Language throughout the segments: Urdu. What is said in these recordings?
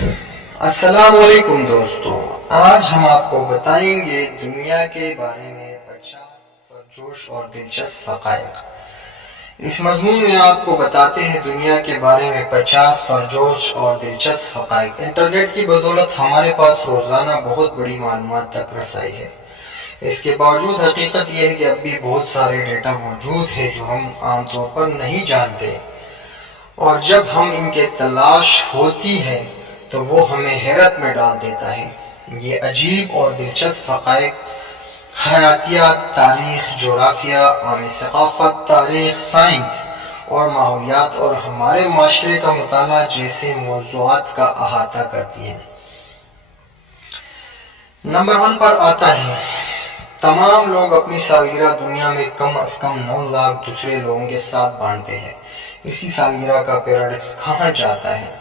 السلام علیکم دوستو، آج ہم آپ کو بتائیں گے دنیا کے بارے میں 50 پرجوش اور دلچسپ حقائق۔ اس مضمون میں آپ کو بتاتے ہیں دنیا کے بارے میں 50 پرجوش اور دلچسپ حقائق۔ انٹرنیٹ کی بدولت ہمارے پاس روزانہ بہت بڑی معلومات تک رسائی ہے۔ اس کے باوجود حقیقت یہ ہے کہ اب بھی بہت سارے ڈیٹا موجود ہے جو ہم عام طور پر نہیں جانتے، اور جب ہم ان کے تلاش ہوتی ہے تو وہ ہمیں حیرت میں ڈال دیتا ہے۔ یہ عجیب اور دلچسپ حقائق حیاتیات، تاریخ، جغرافیہ، عوامی ثقافت، تاریخ، سائنس اور ماحولیات اور ہمارے معاشرے کا مطالعہ جیسے موضوعات کا احاطہ کرتی ہیں۔ نمبر 1 پر آتا ہے، تمام لوگ اپنی سالگرہ دنیا میں کم از کم 9 لاکھ دوسرے لوگوں کے ساتھ بانٹتے ہیں۔ اسی سالگرہ کا پیراڈکس کہاں جاتا ہے۔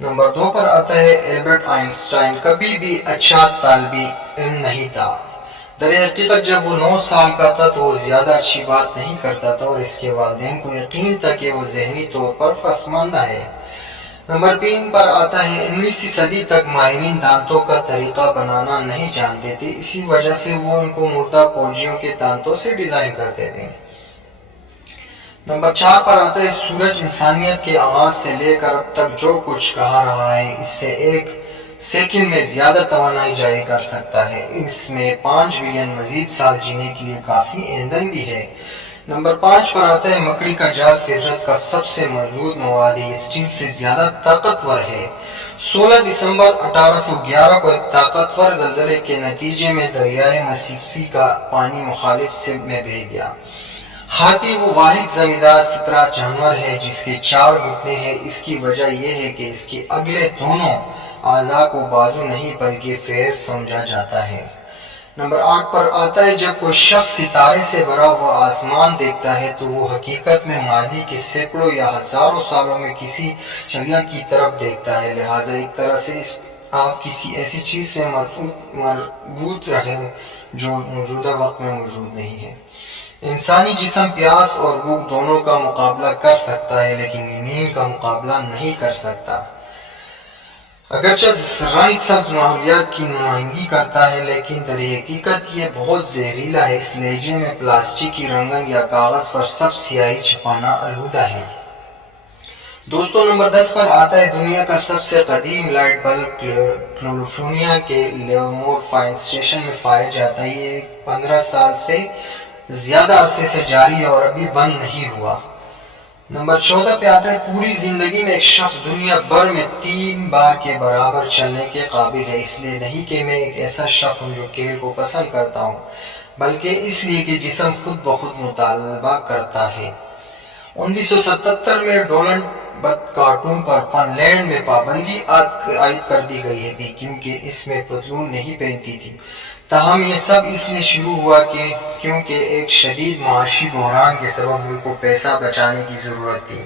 نمبر 2 پر آتا ہے، البرٹ آئنسٹائن کبھی بھی اچھا طالب علم نہیں تھا۔ در حقیقت جب وہ 9 سال کا تھا تو وہ زیادہ اچھی بات نہیں کرتا تھا اور اس کے والدین کو یقین تھا کہ وہ ذہنی طور پر پسماندہ ہے۔ نمبر 3 پر آتا ہے، 19ویں صدی تک ماہرین دانتوں کا طریقہ بنانا نہیں جانتے تھے، اسی وجہ سے وہ ان کو مردہ فوجیوں کے دانتوں سے ڈیزائن کرتے تھے۔ نمبر 4 پر آتا ہے، سورج انسانیت کے آغاز سے لے کر اب تک جو کچھ کہا رہا ہے اس سے 1 سیکنڈ میں زیادہ توانائی جاری کر سکتا ہے۔ اس میں 5 بلین مزید سال جینے کے لیے کافی ایندھن بھی ہے۔ نمبر 5 پر آتا ہے، مکڑی کا جال فطرت کا سب سے مضبوط مواد ہے، یہ اسٹیل سے زیادہ طاقتور ہے۔ 16 دسمبر 1811 کو ایک طاقتور زلزلے کے نتیجے میں دریائے مسیسپی کا پانی مخالف سمت میں بہہ گیا۔ ہاتھی وہ واحد زمیندار سترہ جانور ہے جس کے 4 گھٹنے ہیں۔ اس کی وجہ یہ ہے کہ اس کے اگلے دونوں اعضاء کو بازو نہیں بلکہ پیر سمجھا جاتا ہے۔ نمبر 8 پر آتا ہے، جب کوئی شخص ستارے سے بھرا ہوا آسمان دیکھتا ہے تو وہ حقیقت میں ماضی کے سینکڑوں یا ہزاروں سالوں میں کسی جگہ کی طرف دیکھتا ہے۔ لہٰذا ایک طرح سے آپ کسی ایسی چیز سے مربوط رہے جو موجودہ وقت میں موجود نہیں ہے۔ انسانی جسم پیاس اور بھوک دونوں کا مقابلہ کر سکتا ہے لیکن نیند کا مقابلہ نہیں کر سکتا۔ اگرچہ رنگ سبز ماحولیات کی نمائندگی کرتا ہے لیکن در حقیقت یہ بہت زہریلا ہے۔ اس لہجے میں پلاسٹک کی رنگن یا کاغذ پر سب سیاہی چھپانا آلودہ ہے۔ دوستو، نمبر 10 پر آتا ہے، دنیا کا سب سے قدیم لائٹ بلب کیلیفورنیا کے لیورمور فائر اسٹیشن میں پایا جاتا ہے۔ یہ 15 سال سے زیادہ عرصے سے جاری ہے اور ابھی بند نہیں ہوا۔ نمبر 14 پہ آتا ہے، پوری زندگی میں ایک شخص دنیا بھر میں 3 بار کے برابر چلنے کے قابل ہے۔ اس لیے نہیں کہ میں ایک ایسا شخص ہوں جو کھیل کو پسند کرتا ہوں، بلکہ اس لیے کہ جسم خود بخود مطالبہ کرتا ہے۔ 1977 میں ڈونلڈ بک کارٹون پر فن لینڈ میں پابندی عائد کر دی گئی تھی کیونکہ اس میں پتلون نہیں پہنتی تھی۔ تاہم یہ سب اس لیے شروع ہوا کیونکہ ایک شدید معاشی بحران کے سبب ملک کو پیسہ بچانے کی ضرورت تھی۔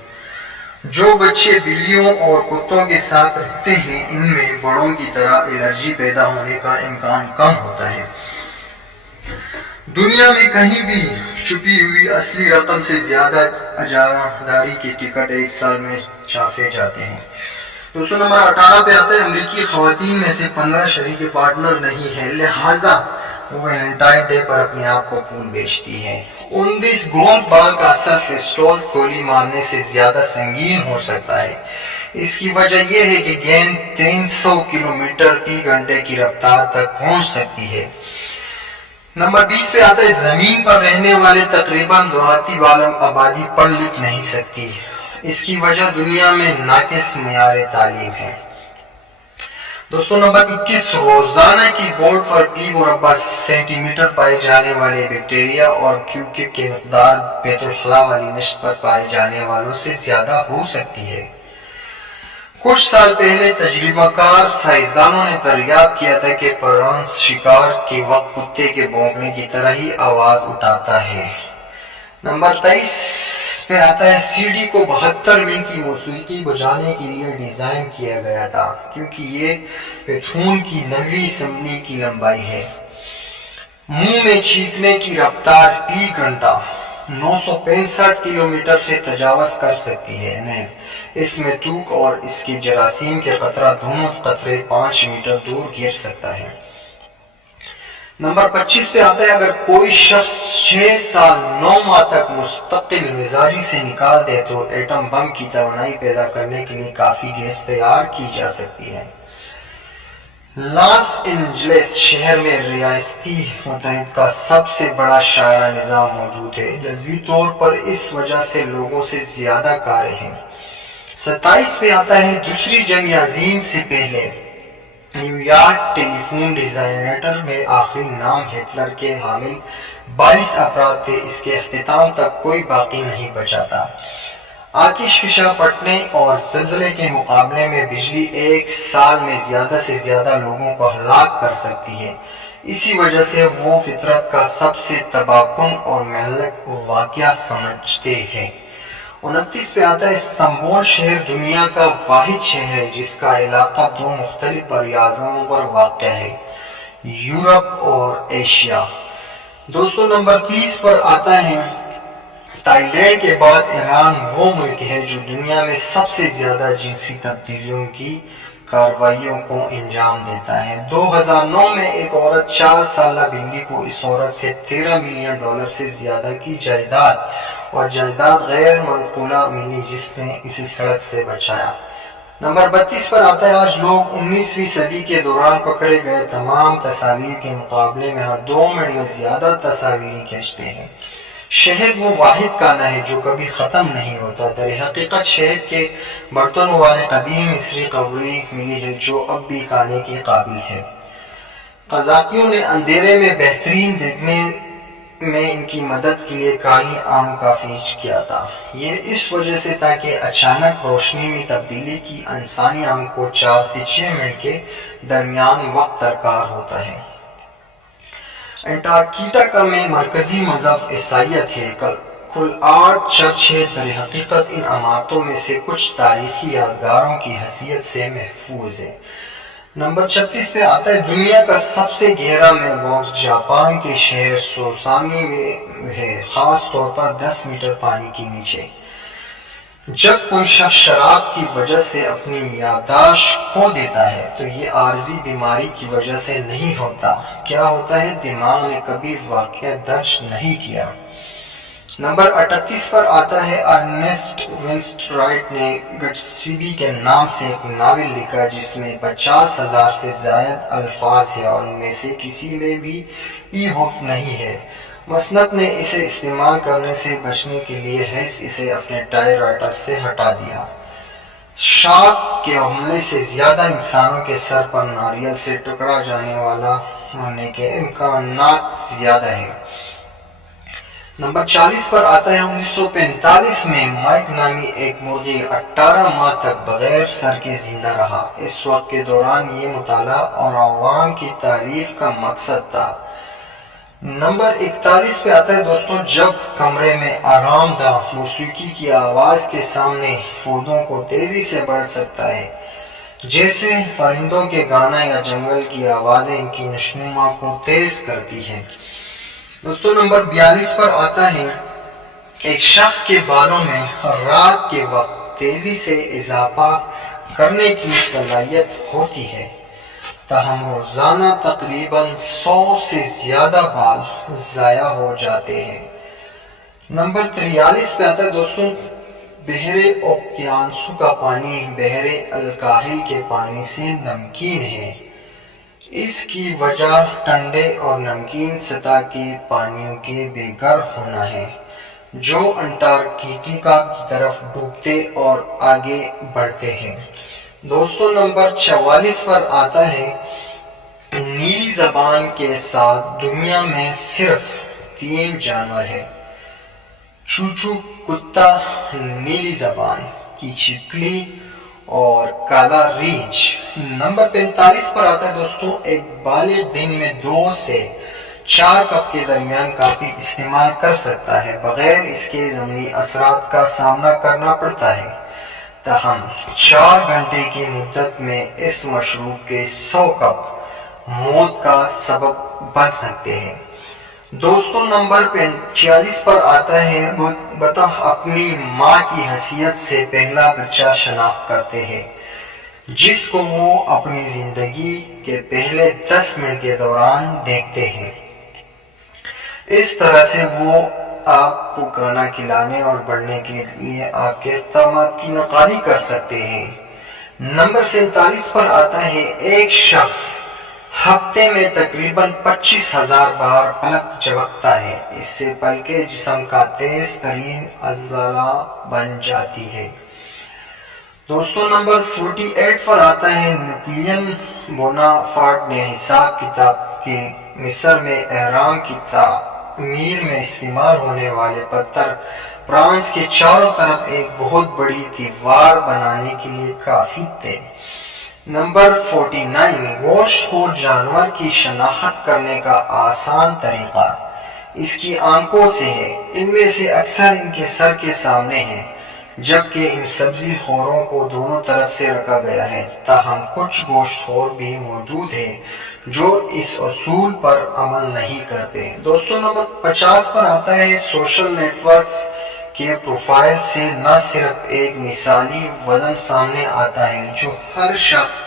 جو بچے بلیوں اور کتوں کے ساتھ رہتے ہیں ان میں بڑوں کی طرح الرجی پیدا ہونے کا امکان کم ہوتا ہے۔ دنیا میں کہیں بھی چھپی ہوئی اصلی رقم سے زیادہ اجارہ داری کے ٹکٹ ایک سال میں چھاپے جاتے ہیں۔ دوستو، نمبر 18 پہ آتا ہے، امریکی خواتین میں سے 15 شریک پارٹنر نہیں ہے، لہٰذا وہ ویلنٹائن ڈے پر اپنے آپ کو پھول بیچتی ہے۔ 19 گولف بال کا اثر پسٹول گولی مارنے سے زیادہ سنگین ہو سکتا ہے۔ اس کی وجہ یہ ہے کہ گیند 300 کلومیٹر فی گھنٹے کی رفتار تک پہنچ سکتی ہے۔ نمبر 20 پہ آتا ہے، زمین پر رہنے والے تقریباً دھاتی بالغ آبادی پڑھ لکھ نہیں سکتی۔ اس کی وجہ دنیا میں ناقص معیار تعلیم ہے۔ دوستو، نمبر 21، روزانہ کی بورڈ پر فی مربع سینٹی میٹر پائے جانے والے بیکٹیریا اور کیوکٹ کی مقدار بیت الخلاء والی نشت پر پائے جانے والوں سے زیادہ ہو سکتی ہے۔ کچھ سال پہلے تجربہ کار سائنسدانوں نے دریافت کیا تھا کہ فرانس شکار کے وقت کتے کے بھونکنے کی طرح ہی آواز اٹھاتا ہے۔ نمبر 23 پہ آتا ہے، سی ڈی کو 72 منٹ کی موسیقی بجانے کے لیے ڈیزائن کیا گیا تھا کیونکہ یہ پیتھون کی 9ویں سمنی کی لمبائی ہے۔ منہ میں چھینکنے کی رفتار فی گھنٹہ 965 کلومیٹر سے تجاوز کر سکتی ہے۔ نیز اس میں توک اور اس کے جراثیم کے قطرہ دونوں قطرے 5 میٹر دور گر سکتا ہے۔ نمبر 25 پہ آتا ہے، اگر کوئی شخص 6 سال 9 ماہ تک مستقل مزاجی سے نکال دے تو ایٹم بم کی توانائی پیدا کرنے کے لیے کافی گیس تیار کی جا سکتی ہے۔ لاس اینجلس شہر میں ریاستی متحدہ کا سب سے بڑا شاہراہ نظام موجود ہے، جزوی طور پر اس وجہ سے لوگوں سے زیادہ کاریں ہیں۔ 27 پہ آتا ہے، دوسری جنگ عظیم سے پہلے نیو یارک ٹیلی فون ڈیزائنر میں آخری نام ہٹلر کے حامل 22 افراد تھے۔ اس کے اختتام تک کوئی باقی نہیں بچا تھا۔ آتش فشاں پھٹنے اور زلزلے کے مقابلے میں بجلی ایک سال میں زیادہ سے زیادہ لوگوں کو ہلاک کر سکتی ہے، اسی وجہ سے وہ فطرت کا سب سے تباہ کن اور مہلک واقعہ سمجھتے ہیں۔ 29 پہ آتا ہے، استنبول شہر دنیا کا واحد شہر ہے جس کا علاقہ 2 مختلف براعظموں پر واقع ہے، یورپ اور ایشیا۔ دوستو نمبر 30 پر آتا ہے، تائی لینڈ کے بعد ایران وہ ملک ہے جو دنیا میں سب سے زیادہ جنسی تبدیلیوں کی کارروائیوں کو انجام دیتا ہے۔ 2009 میں ایک عورت 4 سالہ بلی کو اس عورت سے $13 ملین سے زیادہ کی جائیداد اور جائیداد غیر منقولہ ملی جس نے اسے سڑک سے بچایا۔ نمبر 32 پر آتا ہے، آج لوگ 19ویں صدی کے دوران پکڑے گئے تمام تصاویر کے مقابلے میں ہر 2 منٹ میں زیادہ تصاویریں کھینچتے ہیں۔ شہد وہ واحد کانا ہے جو کبھی ختم نہیں ہوتا۔ در حقیقت شہد کے برتنوں والے قدیم مصری قبریں ملی ہے جو اب بھی کھانے کے قابل ہے۔ قزاقیوں نے اندھیرے میں بہترین دیکھنے میں ان کی مدد کے لیے کالی آنکھ کا فیچ کیا تھا۔ یہ اس وجہ سے تھا کہ اچانک روشنی میں تبدیلی کی انسانی آنکھ کو 4 سے 6 منٹ کے درمیان وقت درکار ہوتا ہے۔ انٹارکٹیکا میں مرکزی مذہب عیسائیت ہے۔ کل 8 چرچ ہے۔ در حقیقت ان عمارتوں میں سے کچھ تاریخی یادگاروں کی حیثیت سے محفوظ ہے۔ نمبر 36 پہ آتا ہے، دنیا کا سب سے گہرا میل باکس جاپان کے شہر سوسامی میں ہے، خاص طور پر 10 میٹر پانی کے نیچے۔ جب کوئی شخص شراب کی وجہ سے اپنی یادداشت کھو دیتا ہے تو یہ عارضی بیماری کی وجہ سے نہیں ہوتا۔ کیا ہوتا ہے؟ دماغ نے کبھی واقعہ درج نہیں کیا۔ نمبر 38 پر آتا ہے، ارنسٹ ونسٹ رائٹ نے گٹسبی کے نام سے ایک ناول لکھا جس میں 50,000 سے زائد الفاظ ہیں اور ان میں سے کسی میں بھی ای حرف نہیں ہے۔ مصنف نے اسے استعمال کرنے سے بچنے کے لیے اسے اپنے ٹائپ رائٹر سے ہٹا دیا۔ شارک کے حملے سے زیادہ انسانوں کے سر پر ناریل سے ٹکرا جانے والا مرنے کے امکانات زیادہ ہیں۔ نمبر 40 پر آتا ہے، 1945 میں مائک نامی ایک مرغی 18 ماہ تک بغیر سر کے زندہ رہا۔ اس وقت کے دوران یہ مطالعہ اور عوام کی تعریف کا مقصد تھا۔ نمبر 41 پہ آتا ہے دوستوں، جب کمرے میں آرام دہ موسیقی کی آواز کے سامنے پودوں کو تیزی سے بڑھ سکتا ہے، جیسے پرندوں کے گانا یا جنگل کی آوازیں ان کی نشوونما کو تیز کرتی ہیں۔ دوستوں نمبر 42 پر آتا ہے، ایک شخص کے بالوں میں رات کے وقت تیزی سے اضافہ کرنے کی صلاحیت ہوتی ہے، تاہم روزانہ تقریباً 100 سے زیادہ بال ضائع ہو جاتے ہیں۔ نمبر 43 پہ آتا ہے دوستوں، بحیرے اوقیانوسوں کا پانی بحیرے الکاہل کے پانی سے نمکین ہے۔ اس کی وجہ ٹھنڈے اور نمکین سطح کے پانیوں کے بے گھر ہونا ہے جو انٹارکٹیکا کی طرف ڈوبتے اور آگے بڑھتے ہیں۔ دوستوں نمبر 44 پر آتا ہے، نیلی زبان کے ساتھ دنیا میں صرف 3 جانور ہیں، چوچو کتا، نیلی زبان کی چھپکلی اور کالا ریچھ۔ نمبر 45 پر آتا ہے دوستوں، ایک بالغ دن میں 2 سے 4 کپ کے درمیان کافی استعمال کر سکتا ہے بغیر اس کے ضمنی اثرات کا سامنا کرنا پڑتا ہے، تاہم 4 گھنٹے کی مدت میں اس مشروب کے 100 کپ موت کا سبب بن سکتے ہیں۔ دوستوں نمبر 46 پر آتا ہے، بتا اپنی ماں کی حیثیت سے پہلا بچہ شناخت کرتے ہیں جس کو وہ اپنی زندگی کے پہلے 10 منٹ کے دوران دیکھتے ہیں۔ اس طرح سے وہ آپ کو کھانا کھلانے اور بڑھنے کے لیے آپ کے اقدامات کی نقالی کر سکتے ہیں۔ نمبر 47 پر آتا ہے، ایک شخص ہفتے میں تقریباً 25,000 بار پلک جھپکتا ہے، اس سے پلکیں جسم کا تیز ترین عضلہ بن جاتی ہے۔ دوستوں نمبر 48 پر آتا ہے، نیپولین بوناپارٹ نے حساب کتاب کے مصر میں اہرام کی تعمیر میں استعمال ہونے والے پتھر فرانس کے چاروں طرف ایک بہت بڑی دیوار بنانے کے لیے کافی تھے۔ نمبر 49، گوشت خور جانور کی شناخت کرنے کا آسان طریقہ اس کی آنکھوں سے ہے۔ ان میں سے اکثر ان کے سر کے سامنے ہیں، جبکہ ان سبزی خوروں کو دونوں طرف سے رکھا گیا ہے۔ تاہم کچھ گوشت خور بھی موجود ہیں جو اس اصول پر عمل نہیں کرتے۔ دوستوں نمبر 50 پر آتا ہے، سوشل نیٹ ورکس کے پروفائل سے نہ صرف ایک مثالی وزن سامنے آتا ہے جو ہر شخص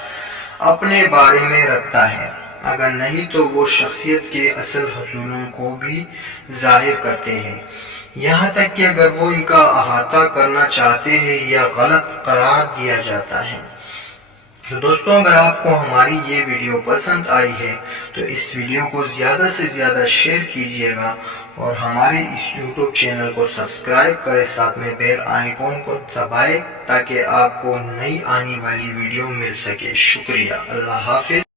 اپنے بارے میں رکھتا ہے، اگر نہیں تو وہ شخصیت کے اصل حصولوں کو بھی ظاہر کرتے ہیں، یہاں تک کہ اگر وہ ان کا احاطہ کرنا چاہتے ہیں یا غلط قرار دیا جاتا ہے۔ تو دوستوں اگر آپ کو ہماری یہ ویڈیو پسند آئی ہے تو اس ویڈیو کو زیادہ سے زیادہ شیئر کیجیے گا اور ہمارے اس یوٹیوب چینل کو سبسکرائب کریں، ساتھ میں بیل آئیکن کو دبائیں تاکہ آپ کو نئی آنے والی ویڈیو مل سکے۔ شکریہ، اللہ حافظ۔